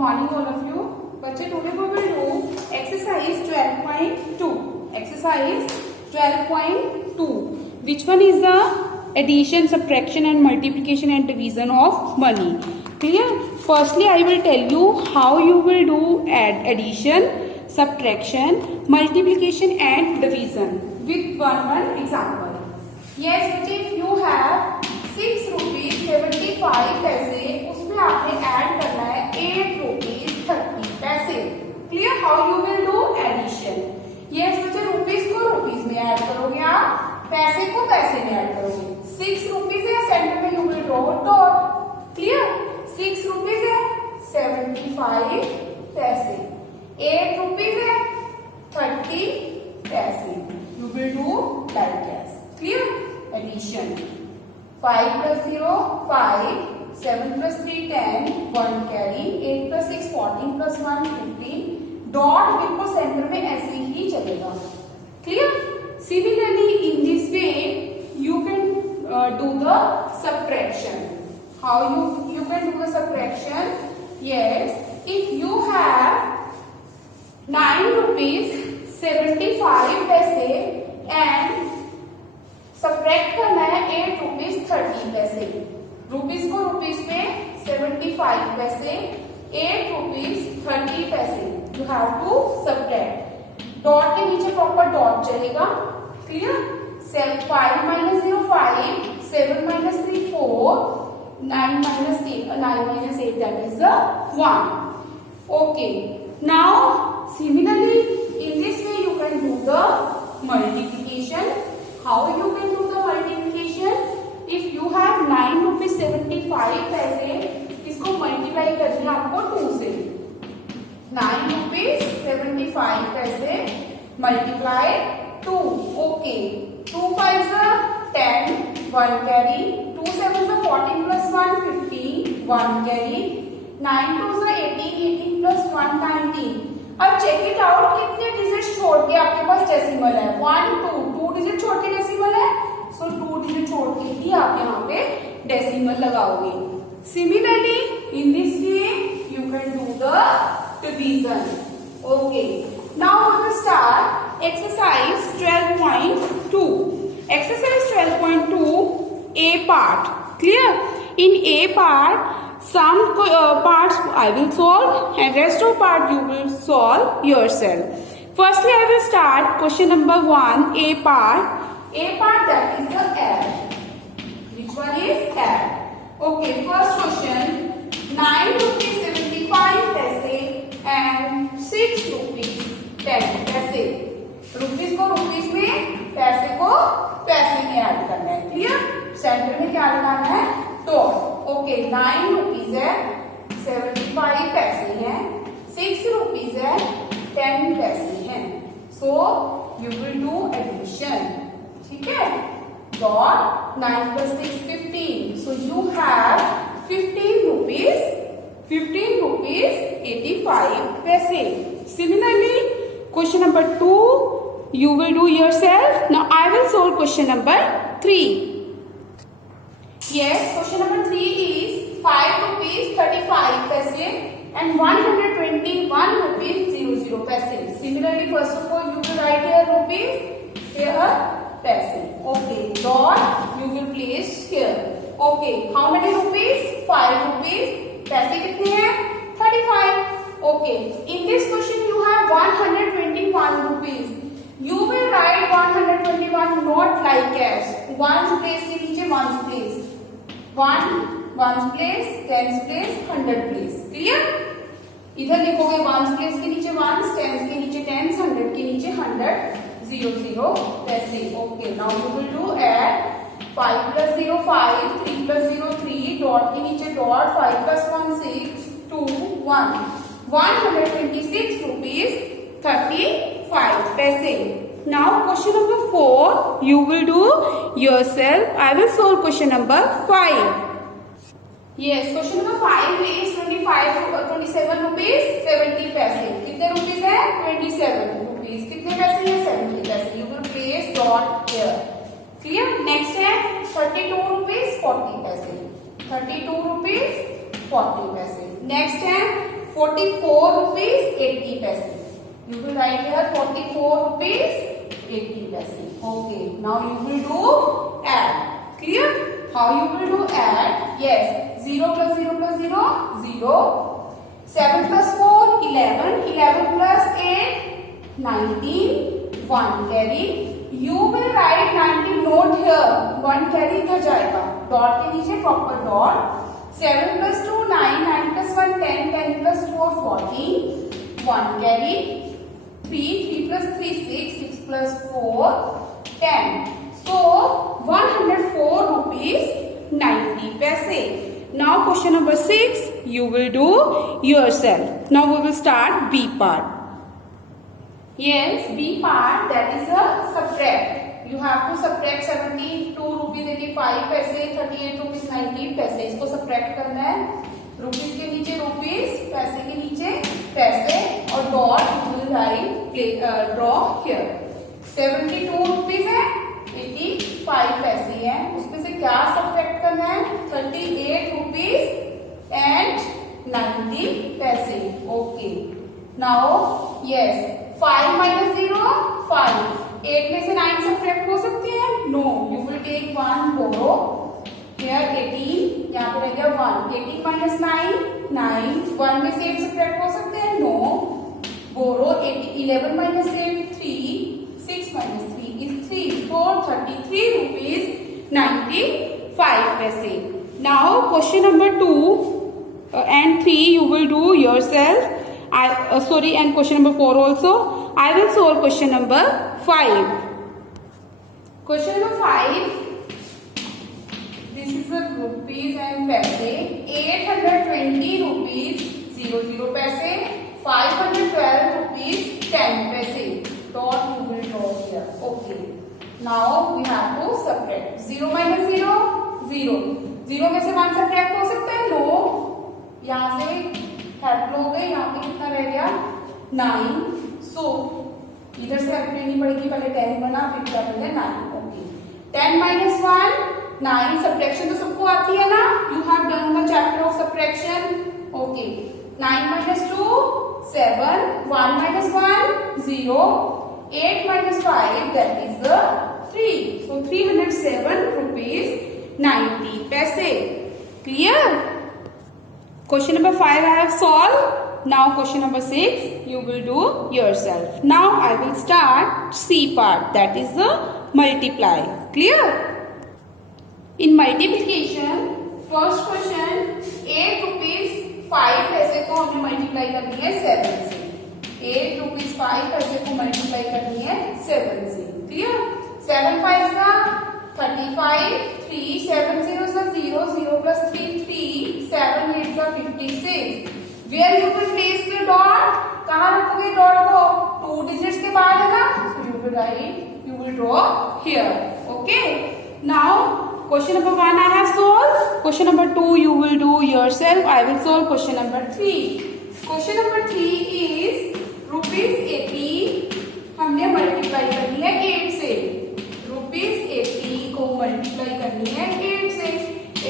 morning all of you. बच्चे today we will do exercise 12.2. Exercise 12.2. Which one is the addition, subtraction and multiplication and division of money? Clear? Firstly, I will tell you how you will do addition, subtraction, multiplication and division with one example. Yes, बच्चे if you have 6 rupees 75 पैसे, उसमें आपने add करना है 8 rupees 30 पैसे. Clear? How you will do addition? Yes बच्चे, rupees को rupees में ऐड करोगे आप, पैसे को पैसे में ऐड करोगे. 6 रुपीज है, सेंटर में you will draw dot. Clear? 6 rupees है, 75 पैसे. 8 रुपीज है, 30 पैसे. You will do like this. Clear? Addition. 5 plus 0 5, 7 plus 3 10, 1 carry, 8 plus 6 14 plus 1 15. Dot बिल्कुल सेंटर में ऐसे ही चलेगा. Clear? Similarly in this way you can do the subtraction. How you can do the subtraction? Yes, if you have 9 rupees 75 पैसे and subtract करना है 8 rupees 30 पैसे. Rupees को rupees में 75 पैसे, 8 रुपीज 30 पैसे. You have to subtract. Dot के नीचे प्रॉपर डॉट चलेगा. Clear? 5 minus 0 5, 7 minus 3 4, 9 minus 8 that is the 1. Okay. Now similarly in this way you can do the multiplication. How you can do the multiplication? If you have 9 rupees 75 पैसे, इसको multiply करनी है आपको 2 से. 9 rupees 75 पैसे multiply 2. Okay. 2 5s are 10, 1 carry. 2 7s are 14 plus 1 15, 1 carry. 9 2s are 18, 18 plus 1 19. अब check it out, कितने digit छोड़ के आपके पास डेसिमल है? 1 2 डिजिट छोड़ के डेसिमल है, सो 2 डिजिट छोड़ के ही आप यहाँ पे डेसिमल लगाओगे. Similarly in this way you can do the division. Okay. Now we will start exercise 12.2. Exercise 12.2 A part. Clear? In A part some parts I will solve and rest of part you will solve yourself. Firstly I will start question number 1, A part. A part, that is the add. Which one is add? Okay, first question. 9 rupees 75 paise and 6 rupees 10 paise. Rupees को rupees में, पैसे को पैसे में add करना है. Clear? Centre में क्या लगाना है? डॉट. ओके. 9 रुपीज है, 75 पैसे हैं, 6 रुपीज है, 10 पैसे हैं. So you will do addition. ठीक है? Dot 9 plus 6 15. सो यू हैव 15 rupees 85 पैसे. Similarly, question number 2 you will do yourself. Now I will solve question number 3. Yes, question number 3 is 5 rupees 35 paise and 121 rupees 00 paise. Similarly, first of all you will write here rupees, here paise. Okay. Dot you will place here. Okay. How many rupees? 5 rupees. पैसे कितने हैं? 35. Okay. In this question you have 121 rupees. You will write 121 not like as ones place के नीचे ones place, 1 ones place, tens place, 100 place. Clear? इधर लिखोगे ones place के नीचे ones, tens के नीचे tens, 100 के नीचे 100, 00 पैसे. Okay. Now you will do add. 5 plus 0 5, 3 plus 0 3, dot के नीचे dot, 5 plus 1 6, 2 1. 126 rupees 35 paise. Now question number 4 you will do yourself. I will solve question number 5. Yes, question number 5 is 27 rupees 70 paise. कितने rupees है? 27 rupees. कितने पैसे हैं? 70 पैसे. You will place dot here. Clear? Next है 32 rupees 40 paise. 32 rupees 40 paise. Next है 44 rupees 80 paise. You will write here 44 rupees 80 paise. Okay, now you will do add. Clear? How you will do add? Yes, 0 plus 0 plus 0, 0. 7 plus 4, 11. 11 plus 8, 19. 1 carry. You will write 19 note here. 1 carry इधर जाएगा. Dot के नीचे proper dot. 7 plus 2, 9. 9 plus 1, 10. 10 plus 4, 14. 1 carry. 3. 3 plus 3, 6. 6 plus 4, 10. So 104 rupees 90 paise. Now question number 6 you will do yourself. Now we will start B part. Yes, B part, that is a subtract. You have to subtract 72 rupees 85 paise, 38 rupees 90 paise. इसको subtract करना है. Rupees के नीचे rupees, पैसे के नीचे पैसे और dot you will write draw here. 72 rupees है, 85 पैसे है. उसमें से क्या subtract करना है? 38 rupees and 90 पैसे. Okay. Now yes. 5 minus 0, 5. 8 में से 9 subtract हो सकते हैं? No. You will take 1 borrow. Here 18. यहाँ पे रह गया 1. 18 minus 9, 9. 1 में से 8 subtract हो सकते हैं? No. Borrow 11 minus 8, 3. 6 minus 3 is 3. 4, 33 rupees 95 paise. Now question number 2 and 3 you will do yourself. And question number 4 also. I will solve question number 5. Question number 5. This is the rupees and paise. 820 rupees 00 paise. 512 rupees 10 paise. Dot you will draw here. Okay. Now we have to subtract. 0 minus 0, 0. 0 में से 1 subtract हो सकता है? No. यहाँ से help हो गई. यहाँ पे कितना रह गया? 9. सो इधर से हेल्प लेनी पड़ेगी. पहले 10 बना, फिर क्या बन गया? 9. ओके. 10 minus 1, 9. सब्ट्रैक्शन तो सबको आती है ना? You have done the chapter of subtraction. Okay. 9 minus 2, 7. 1 minus 1, 0. 8 minus 5, that is the 3. So 307 rupees 90 paise. Clear? Question number 5 I have solved. Now question number 6 you will do yourself. Now I will start C part, that is the multiply. Clear? In multiplication, first question 8 rupees 5 पैसे को हमने multiply करनी है 7 से. 8 rupees 5 पैसे को multiply करनी है 7 से. Clear? 7 5 का 35, 3 7 0 का 0, 0 plus 3 3, 7 8 का 56. Where you will place the dot? कहाँ रखोगे डॉट को? 2 digits के बाद है ना? So you will write, you will draw here. Okay. Now question number 1 I have solved. Question number 2 you will do yourself. I will solve question number 3. Question number 3 is rupees 80 हमने multiply करनी है 8 से. Rupees 80 को multiply करनी है 8 से.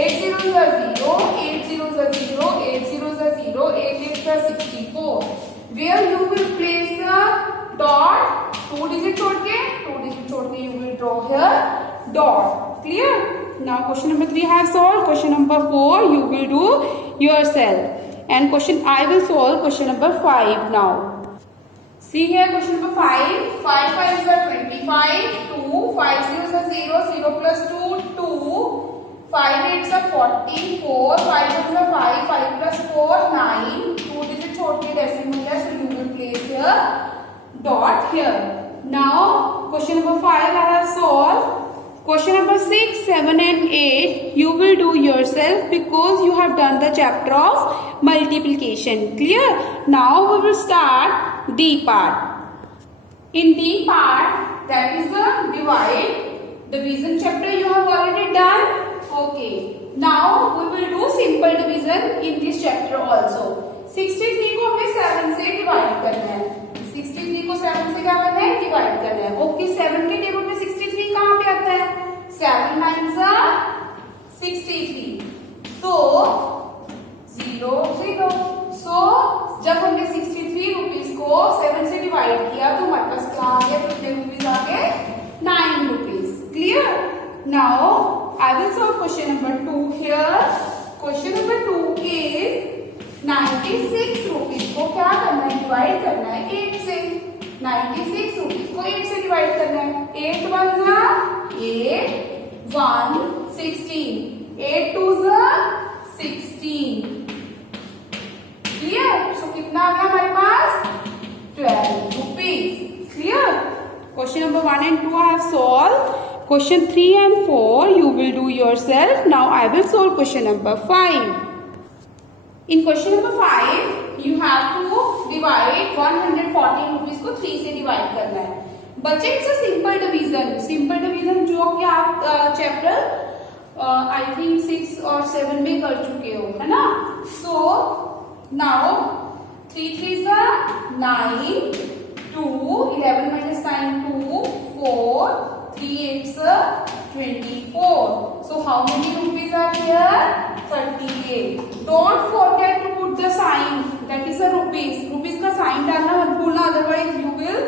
8 0 का 0, 8 0 का 0, 8 0 का 0, 8 8 का 64. Where you will place the dot? 2 digit छोड़ के you will draw here dot. Clear? Now question number 3 I have solved. Question number 4 you will do yourself. And I will solve question number 5 now. See here question number 5. 5 5 is 25. 2 5 0 is 0. 0 plus 2 2. 5 8 is 44. 5 is 5. 5 plus 4 9. 2 digit छोड़ के decimal है, so you will place here dot here. Now question number 5 I have solved. Question number 6, 7 and 8 you will do yourself because you have done the chapter of multiplication. Clear? Now we will start D part. In D part, that is the divide. Division chapter you have already done. Okay. Now we will do simple division in this chapter also. 63 को हमें 7 से divide करना है. 63 को 7 से क्या करना है? Divide करना है. Okay. 7 के टेबल में 63 कहाँ पे आता है? 7 9s are 63. So 0 0. So जब हमने 63 रुपीज को 7 से डिवाइड किया तो हमारे पास क्या आ गया, कितने रुपीज आ गए, 9 rupees. Clear. Now I will solve question number 2 here. Question number 2 is 96 rupees को क्या करना है, डिवाइड करना है 8 से. 96 रुपीज को 8 से डिवाइड करना है. 8 1 जा 8, 1 16, 8 2 जा 16. क्लियर. सो कितना आ गया हमारे पास, 12 rupees. Clear. Question number 1 and 2 I have solved. Question 3 and 4 you will do yourself. Now I will solve question number 5. In question number 5 you have to divide 114 rupees को 3 से divide करना है. बच्चे it's a simple division. Simple division जो कि आप chapter I think 6 और 7 में कर चुके हो, है ना. So now 3 3s are 9, 2 11 minus 9 2 4, 3 8s are 24. So how many rupees are here, 38. Don't forget to put the sign, that is a rupees. rupees का साइन डालना मत भूलना, otherwise you will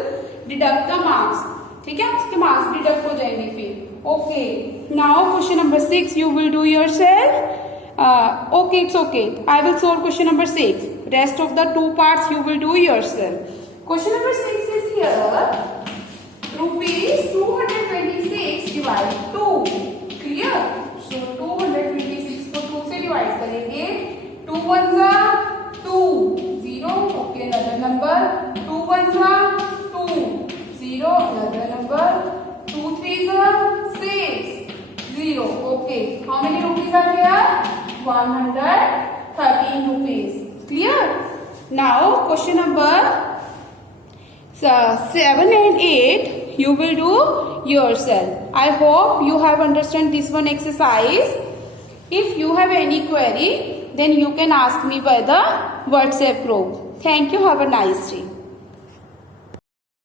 deduct the marks. ठीक है, उसके marks deduct हो जाएंगे फिर. Okay. Now question number 6 you will do yourself. Okay, it's okay. I will solve question number 6. Rest of the 2 parts you will do yourself. Question number 6 is here. Rupees 226 divide 2. Clear? So 226 को 2 से divide करेंगे. 2 1s are 2, 0. Okay, another number. 2 1s are 2, 0. Another number. 2 3s are 6, 0. Okay. How many rupees are here? 113 rupees. Clear? Now question number 7 and 8 you will do yourself. I hope you have understand this one exercise. If you have any query then you can ask me by the WhatsApp group. Thank you. Have a nice day.